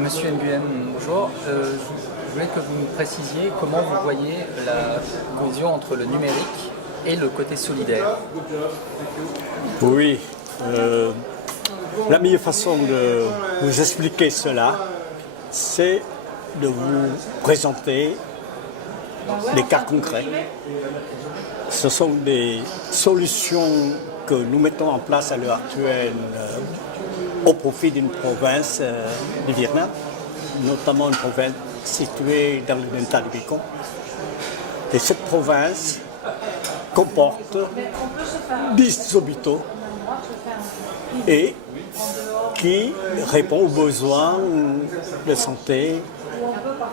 Monsieur Nguyen, bonjour. Je voulais que vous nous précisiez comment vous voyez la cohésion entre le numérique et le côté solidaire. Oui, la meilleure façon de vous expliquer cela, c'est de vous présenter des cas concrets. Ce sont des solutions que nous mettons en place à l'heure actuelle au profit d'une province du Vietnam, notamment une province située dans le delta du Mekong. Et cette province comporte 10 hôpitaux et qui répond aux besoins de santé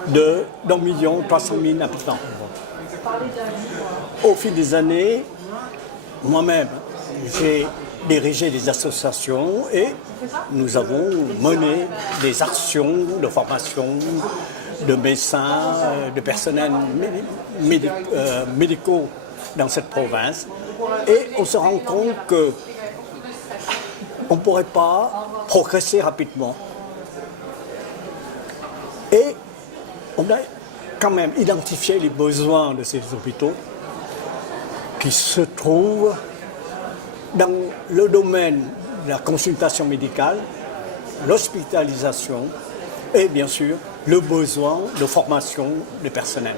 d'1,3 million habitants. Au fil des années, moi-même, j'ai dirigé des associations et nous avons mené des actions de formation de médecins, de personnels médicaux dans cette province. Et on se rend compte qu'on ne pourrait pas progresser rapidement. Et on a quand même identifié les besoins de ces hôpitaux qui se trouvent dans le domaine de la consultation médicale, l'hospitalisation et bien sûr le besoin de formation du personnel.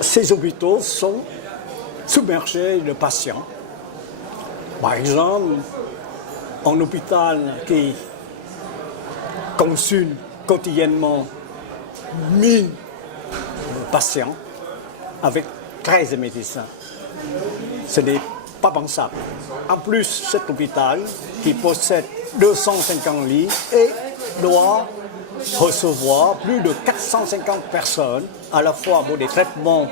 Ces hôpitaux sont submergés de patients. Par exemple, un hôpital qui consulte quotidiennement 1000 patients avec 13 médecins. Ce n'est pas pensable. En plus, cet hôpital qui possède 250 lits et doit recevoir plus de 450 personnes, à la fois pour des traitements,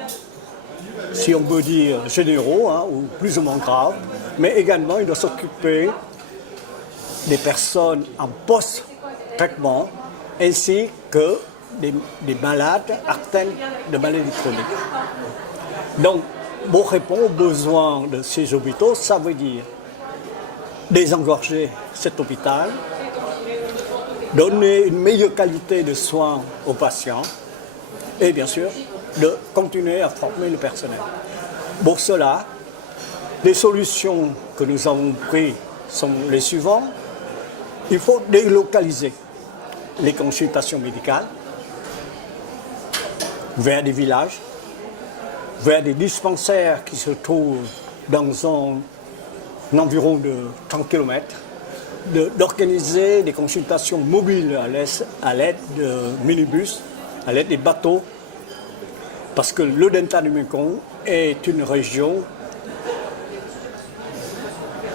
si on peut dire, généraux ou plus ou moins graves, mais également il doit s'occuper des personnes en post-traitement ainsi que des malades atteints de maladies chroniques. Donc, pour répondre aux besoins de ces hôpitaux, ça veut dire désengorger cet hôpital, donner une meilleure qualité de soins aux patients et bien sûr de continuer à former le personnel. Pour cela, les solutions que nous avons prises sont les suivantes. Il faut délocaliser les consultations médicales vers des villages, vers des dispensaires qui se trouvent dans un environ de 30 km, d'organiser des consultations mobiles à l'aide de minibus, à l'aide des bateaux, parce que le delta du Mekong est une région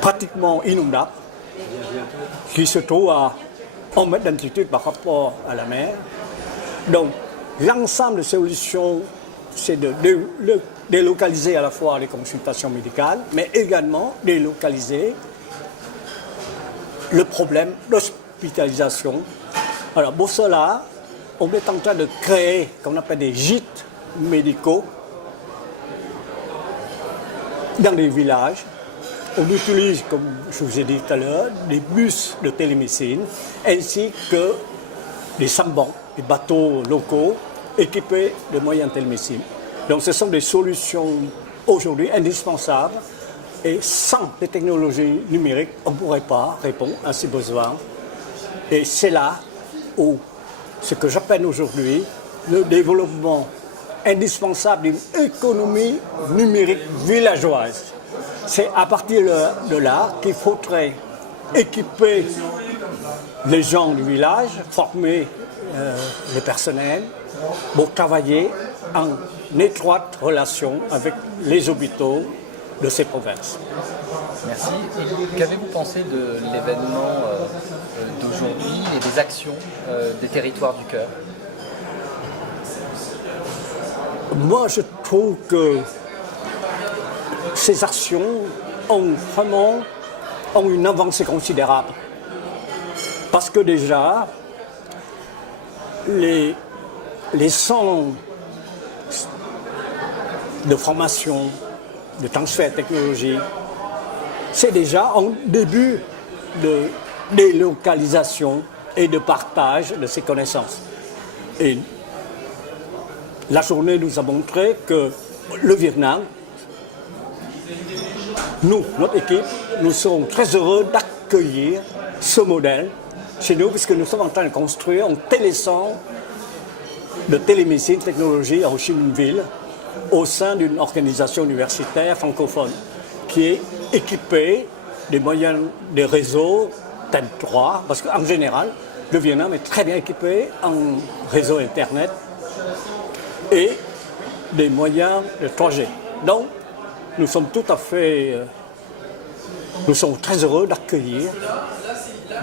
pratiquement inondable, qui se trouve à 1 mètre d'altitude par rapport à la mer. Donc, l'ensemble des solutions, c'est de délocaliser à la fois les consultations médicales, mais également délocaliser le problème d'hospitalisation. Alors pour cela, on est en train de créer ce qu'on appelle des gîtes médicaux dans les villages. On utilise, comme je vous ai dit tout à l'heure, des bus de télémédecine ainsi que des sambans, des bateaux locaux équipés de moyens de télémédecine. Donc ce sont des solutions aujourd'hui indispensables et sans les technologies numériques, on ne pourrait pas répondre à ces besoins. Et c'est là où ce que j'appelle aujourd'hui le développement indispensable d'une économie numérique villageoise. C'est à partir de là qu'il faudrait équiper les gens du village, former les personnels pour travailler en étroite relation avec les hôpitaux de ces provinces. Merci. Et qu'avez-vous pensé de l'événement d'aujourd'hui et des actions des territoires du cœur? Moi, je trouve que ces actions ont vraiment une avancée considérable. Parce que déjà, les centres de formation, de transfert de technologie, c'est déjà un début de délocalisation et de partage de ces connaissances. Et la journée nous a montré que le Vietnam, nous, notre équipe, nous serons très heureux d'accueillir ce modèle chez nous, puisque nous sommes en train de construire un télécentre de télémédecine technologie à Ho Chi Minh Ville au sein d'une organisation universitaire francophone qui est équipée des moyens des réseaux TED3, parce qu'en général, le Vietnam est très bien équipé en réseau Internet et des moyens de 3G. Donc, nous sommes tout à fait, nous sommes très heureux d'accueillir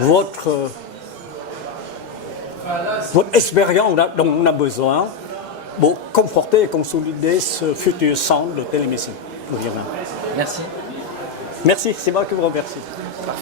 votre expérience dont on a besoin pour conforter et consolider ce futur centre de télémédecine au Vietnam. Merci. Merci, c'est moi qui vous remercie.